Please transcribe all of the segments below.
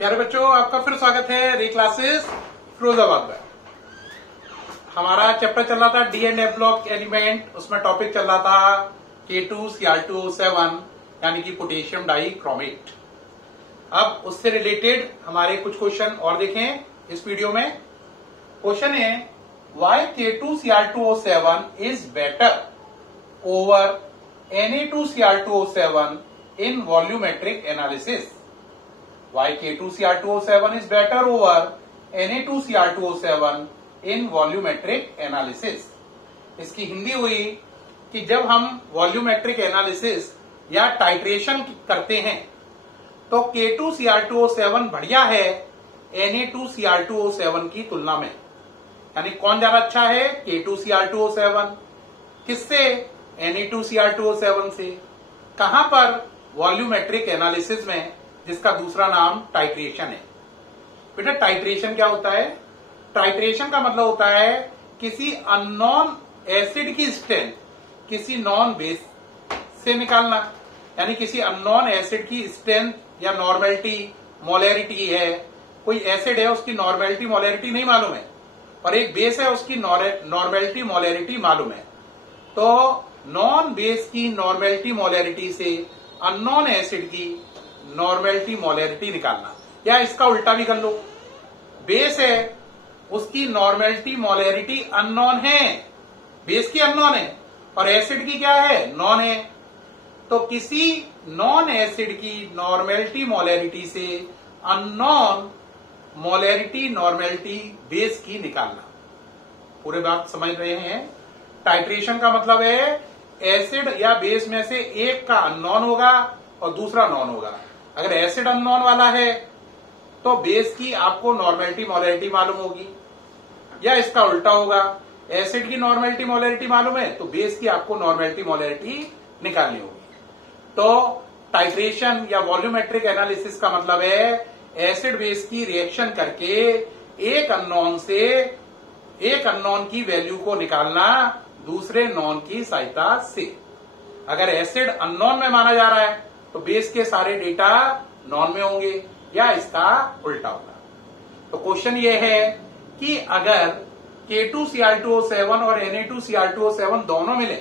प्यारे बच्चों, आपका फिर स्वागत है री क्लासेस फिरोजाबाद में। हमारा चैप्टर चल रहा था D and F block element. उसमें टॉपिक चल रहा था K2Cr2O7 यानी कि पोटेशियम डाइक्रोमेट। अब उससे रिलेटेड हमारे कुछ क्वेश्चन और देखें इस वीडियो में। क्वेश्चन है why K2Cr2O7 is better over Na2Cr2O7 in volumetric analysis. Why K2Cr2O7 is better over Na2Cr2O7 in volumetric analysis. इसकी हिंदी हुई कि जब हम वॉल्यूमेट्रिक एनालिसिस या टाइट्रेशन करते हैं तो K2Cr2O7 बढ़िया है Na2Cr2O7 की तुलना में। यानी कौन ज्यादा अच्छा है? K2Cr2O7। किससे? Na2Cr2O7 से। कहां पर? वॉल्यूमेट्रिक एनालिसिस में, जिसका दूसरा नाम टाइट्रेशन है। बेटा टाइट्रेशन क्या होता है? टाइट्रेशन का मतलब होता है किसी अननोन एसिड की स्ट्रेंथ किसी नॉन बेस से निकालना। यानी किसी अननोन एसिड की स्ट्रेंथ या नॉर्मेलिटी मोलैरिटी है। कोई एसिड है उसकी नॉर्मेलिटी मोलैरिटी नहीं मालूम है और एक बेस है उसकी नॉर्मेलिटी मोलैरिटी मालूम है। तो नॉन बेस की नॉर्मेलिटी मोलैरिटी से अननोन एसिड की नॉर्मेलिटी मोलैरिटी निकालना, या इसका उल्टा भी कर लो। बेस है उसकी नॉर्मेलिटी मोलैरिटी अननोन है, बेस की अननोन है और एसिड की क्या है? नॉन है। तो किसी नॉन एसिड की नॉर्मेलिटी मोलैरिटी से अननोन मोलैरिटी नॉर्मेलिटी बेस की निकालना। पूरे बात समझ रहे हैं? टाइट्रेशन का मतलब है एसिड या बेस में से एक का अननोन होगा और दूसरा नॉन होगा। अगर एसिड अननोन वाला है तो बेस की आपको नॉर्मेलिटी मोलैरिटी मालूम होगी, या इसका उल्टा होगा, एसिड की नॉर्मेलिटी मोलैरिटी मालूम है तो बेस की आपको नॉर्मेलिटी मोलैरिटी निकालनी होगी। तो टाइट्रेशन या वॉल्यूमेट्रिक एनालिसिस का मतलब है एसिड बेस की रिएक्शन करके एक अननोन की वैल्यू को निकालना दूसरे नॉन की सहायता से। अगर एसिड अननोन में माना जा रहा है तो बेस के सारे डेटा नॉन में होंगे, या इसका उल्टा होगा। तो क्वेश्चन ये है कि अगर K2Cr2O7 और Na2Cr2O7 दोनों मिले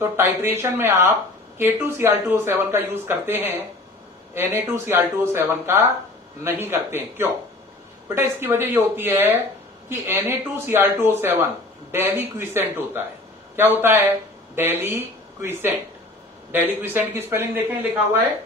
तो टाइट्रेशन में आप K2Cr2O7 का यूज करते हैं, Na2Cr2O7 का नहीं करते हैं। क्यों? बेटा इसकी वजह ये होती है कि Na2Cr2O7 डेलिक्विसेंट होता है। क्या होता है? डेलिक्विसेंट। डेलिक्विसेंट की स्पेलिंग देखें, लिखा हुआ है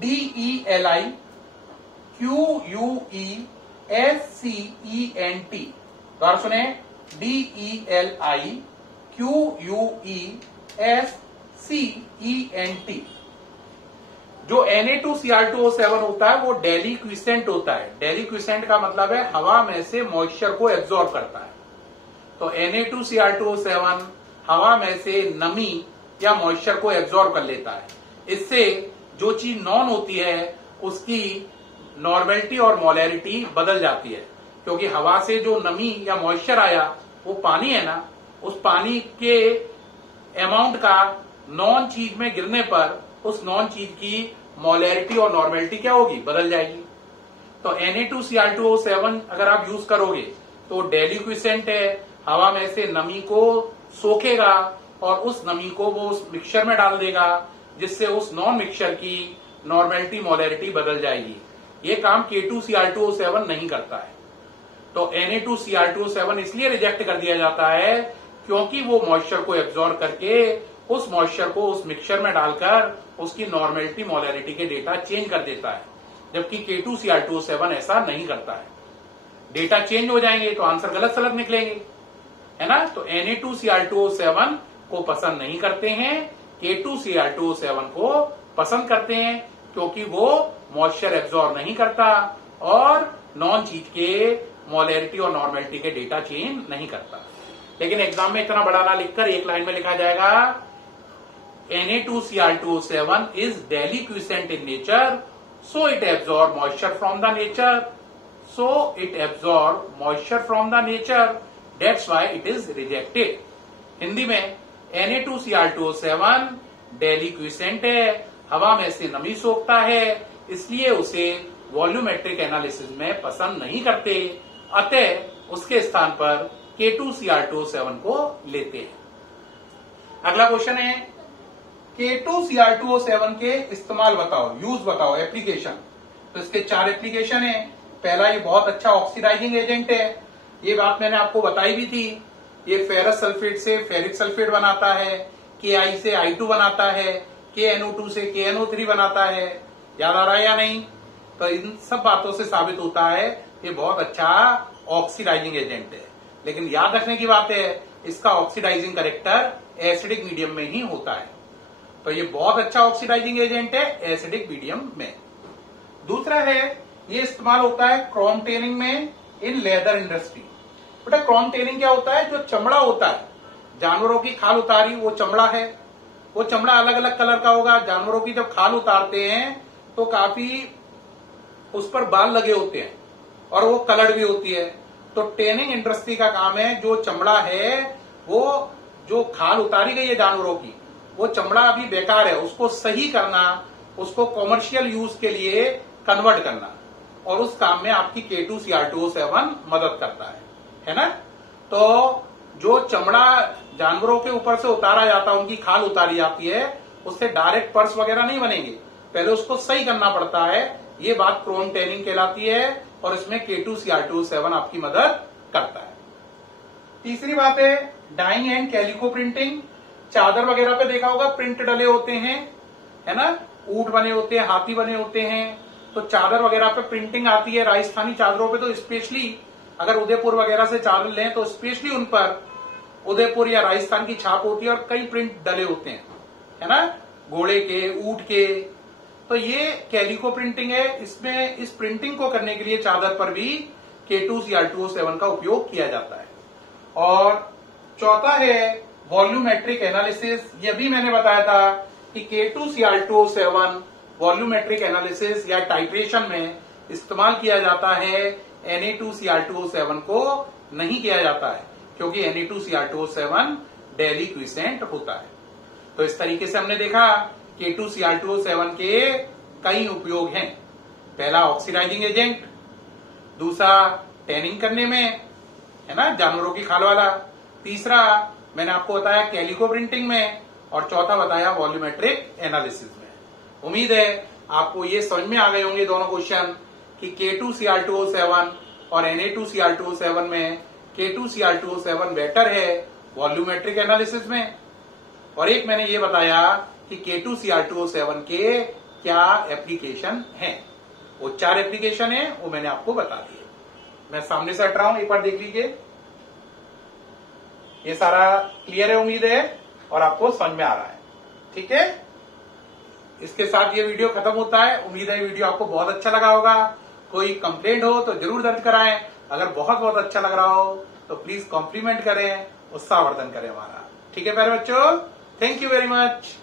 DELIQUESCENT। तो सुने, DELIQUESCENT। जो Na2Cr2O7 होता है वो डेलिक्विसेंट होता है। डेलिक्विसेंट का मतलब है हवा में से मॉइस्चर को एब्जॉर्ब करता है। तो Na2Cr2O7 हवा में से नमी या मॉइस्चर को एब्जॉर्ब कर लेता है। इससे जो चीज नॉन होती है उसकी नॉर्मेलिटी और मोलैरिटी बदल जाती है, क्योंकि हवा से जो नमी या मॉइस्चर आया वो पानी है ना, उस पानी के अमाउंट का नॉन चीज में गिरने पर उस नॉन चीज की मोलैरिटी और नॉर्मेलिटी क्या होगी? बदल जाएगी। तो Na2Cr2O7 अगर आप यूज करोगे तो डेलिक्विसेंट है, हवा में से नमी को सोखेगा और उस नमी को वो उस मिक्सचर में डाल देगा, जिससे उस नॉन मिक्सचर की नॉर्मेलिटी मोलैरिटी बदल जाएगी। ये काम K2Cr2O7 नहीं करता है। तो Na2Cr2O7 इसलिए रिजेक्ट कर दिया जाता है क्योंकि वो मॉइस्चर को एब्जॉर्ब करके उस मॉइस्चर को उस मिक्सचर में डालकर उसकी नॉर्मेलिटी मोलैरिटी के डेटा चेंज कर देता है, जबकि K2Cr2O7 ऐसा नहीं करता है। डेटा चेंज हो जाएंगे तो आंसर गलत सलत निकलेंगे, है ना। तो Na2Cr2O7 को पसंद नहीं करते हैं, K2Cr2O7 को पसंद करते हैं, क्योंकि वो मॉइस्चर एब्जॉर्ब नहीं करता और नॉन चीज के मोलैरिटी और नॉर्मेलिटी के डेटा चेंज नहीं करता। लेकिन एग्जाम में इतना बड़ा ना लिखकर एक लाइन में लिखा जाएगा Na2Cr2O7 is deliquescent in nature, so it absorbs moisture from the nature. That's why it is rejected. Hindi में Na2Cr2O7 डेलिक्विसेंट है, हवा में से नमी सोखता है, इसलिए उसे वॉल्यूमेट्रिक एनालिसिस में पसंद नहीं करते, अतः उसके स्थान पर K2Cr2O7 को लेते हैं। अगला क्वेश्चन है K2Cr2O7 के इस्तेमाल बताओ, यूज बताओ, एप्लीकेशन। तो इसके 4 एप्लीकेशन है। पहला, ये बहुत अच्छा ऑक्सीडाइजिंग एजेंट है, ये बात मैंने आपको बताई भी थी। ये फेरस सल्फेट से फेरिक सल्फेट बनाता है, KI से I2 बनाता है, KNO2 से KNO3 बनाता है। याद आ रहा है या नहीं? तो इन सब बातों से साबित होता है ये बहुत अच्छा ऑक्सीडाइजिंग एजेंट है। लेकिन याद रखने की बात है, इसका ऑक्सीडाइजिंग कैरेक्टर एसिडिक मीडियम में ही होता है। तो ये बहुत अच्छा ऑक्सीडाइजिंग एजेंट है एसिडिक मीडियम में। दूसरा है, ये इस्तेमाल होता है क्रोम टेनिंग में इन लेदर इंडस्ट्री। बेटा क्रोम टेनिंग क्या होता है? जो चमड़ा होता है, जानवरों की खाल उतारी, वो चमड़ा है, वो चमड़ा अलग अलग कलर का होगा। जानवरों की जब खाल उतारते हैं तो काफी उस पर बाल लगे होते हैं और वो कलर्ड भी होती है। तो टेनिंग इंडस्ट्री का काम है, जो चमड़ा है, वो जो खाल उतारी गई है जानवरों की, वो चमड़ा अभी बेकार है, उसको सही करना, उसको कॉमर्शियल यूज के लिए कन्वर्ट करना, और उस काम में आपकी K2Cr2O7 मदद करता है ना। तो जो चमड़ा जानवरों के ऊपर से उतारा जाता है, उनकी खाल उतारी जाती है, उससे डायरेक्ट पर्स वगैरह नहीं बनेंगे, पहले उसको सही करना पड़ता है। ये बात क्रोम टेनिंग कहलाती है और इसमें K2Cr2O7 आपकी मदद करता है। तीसरी बात है डाइंग एंड कैलिको प्रिंटिंग। चादर वगैरह पे देखा होगा प्रिंट डले होते हैं, है ना, ऊंट बने होते हैं, हाथी बने होते हैं, तो चादर वगैरह पे प्रिंटिंग आती है। राजस्थानी चादरों पे तो स्पेशली, अगर उदयपुर वगैरह से चादर लें तो स्पेशली उन पर उदयपुर या राजस्थान की छाप होती है और कई प्रिंट डले होते हैं, है ना, घोड़े के, ऊंट के। तो ये कैलिको प्रिंटिंग है। इसमें इस प्रिंटिंग को करने के लिए चादर पर भी K2Cr2O7 का उपयोग किया जाता है। और चौथा है वॉल्यूमेट्रिक एनालिसिस। ये भी मैंने बताया था कि K2Cr2O7 वॉल्यूमेट्रिक एनालिसिस या टाइट्रेशन में इस्तेमाल किया जाता है, Na2Cr2O7 को नहीं किया जाता है, क्योंकि Na2Cr2O7 डेलिक्विसेंट होता है। तो इस तरीके से हमने देखा K2Cr2O7 के कई उपयोग हैं। पहला ऑक्सीडाइजिंग एजेंट, दूसरा टैनिंग करने में, है ना, जानवरों की खाल वाला, तीसरा मैंने आपको बताया कैलिको प्रिंटिंग में, और चौथा बताया वॉल्यूमेट्रिक एनालिसिस में। उम्मीद है आपको ये समझ में आ गए होंगे दोनों क्वेश्चन कि K2Cr2O7 और Na2Cr2O7 में K2Cr2O7 बेटर है वॉल्यूमेट्रिक एनालिसिस में, और एक मैंने ये बताया कि K2Cr2O7 के क्या एप्लीकेशन हैं। वो 4 एप्लीकेशन है, वो मैंने आपको बता दिए। मैं सामने से हट रहा हूं, एक बार देख लीजिए। ये सारा क्लियर है उम्मीद है, और आपको समझ में आ रहा है, ठीक है। इसके साथ ये वीडियो खत्म होता है। उम्मीद है वीडियो आपको बहुत अच्छा लगा होगा। कोई कंप्लेंट हो तो जरूर दर्ज कराएं। अगर बहुत बहुत अच्छा लग रहा हो तो प्लीज कॉम्प्लीमेंट करें, उत्साहवर्धन करें हमारा, ठीक है प्यारे बच्चों। Thank you very much.